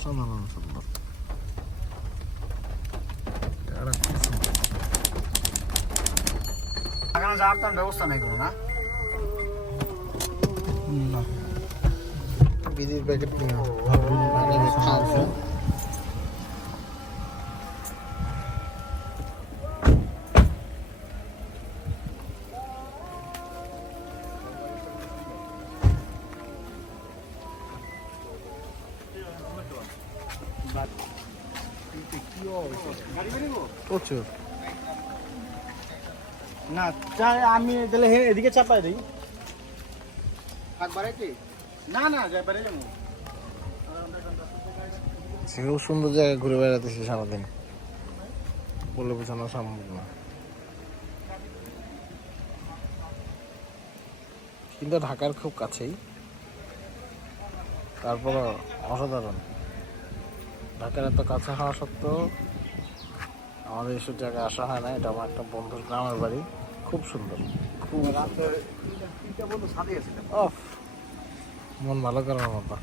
অসাধারণ সুন্দর। এখানে যাওয়ার তো ব্যবস্থা নেই কোনো না? না, বিড়ির প্যাকেট নিয়ে খাওয়া প্রচুর। না চাই আমি তাহলে এদিকে চাপাই দিই। না না যাই পারে যাবো। সেও সুন্দর জায়গায় ঘুরে বেড়াতেছে সারাদিন, বলে বোঝানো সম্ভব না। কিন্তু ঢাকার খুব কাছেই, তারপরও অসাধারণ। ঢাকার এত কাছে হওয়া সত্ত্বেও আমাদের এসব জায়গায় আসা হয় না। এটা আমার একটা বন্ধুর গ্রামের বাড়ি, খুব সুন্দর, খুব অফ মন ভালো করার মতো।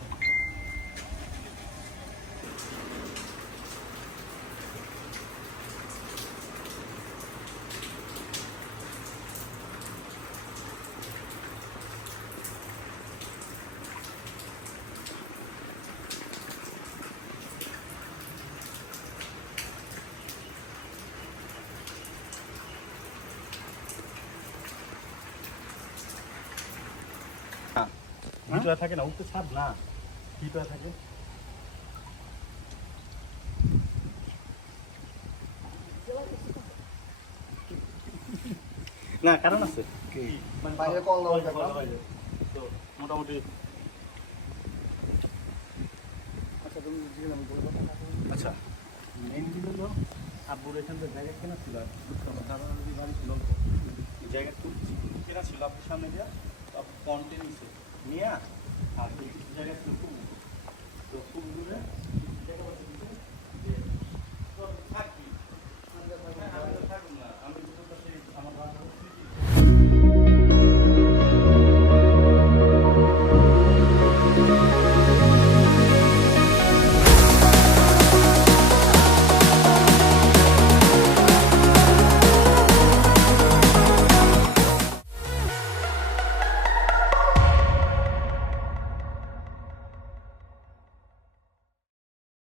ভিতরে থাকে না, উঠতে ছাদ না, ভিতরে থাকে। না কারণ আছে মানে বাইরে কল তো মোটামুটি। আচ্ছা তুমি আচ্ছা মেইন দিকে তো আব্বুর এখান থেকে জায়গা কেনা ছিল, দাদার বাড়ি ছিল, জায়গা কেনা ছিল আপনার সামনে দেওয়া কন্টেন্ট নিয়ে আর কিছু জায়গা ছিল খুব, তো খুব দূরে জায়গা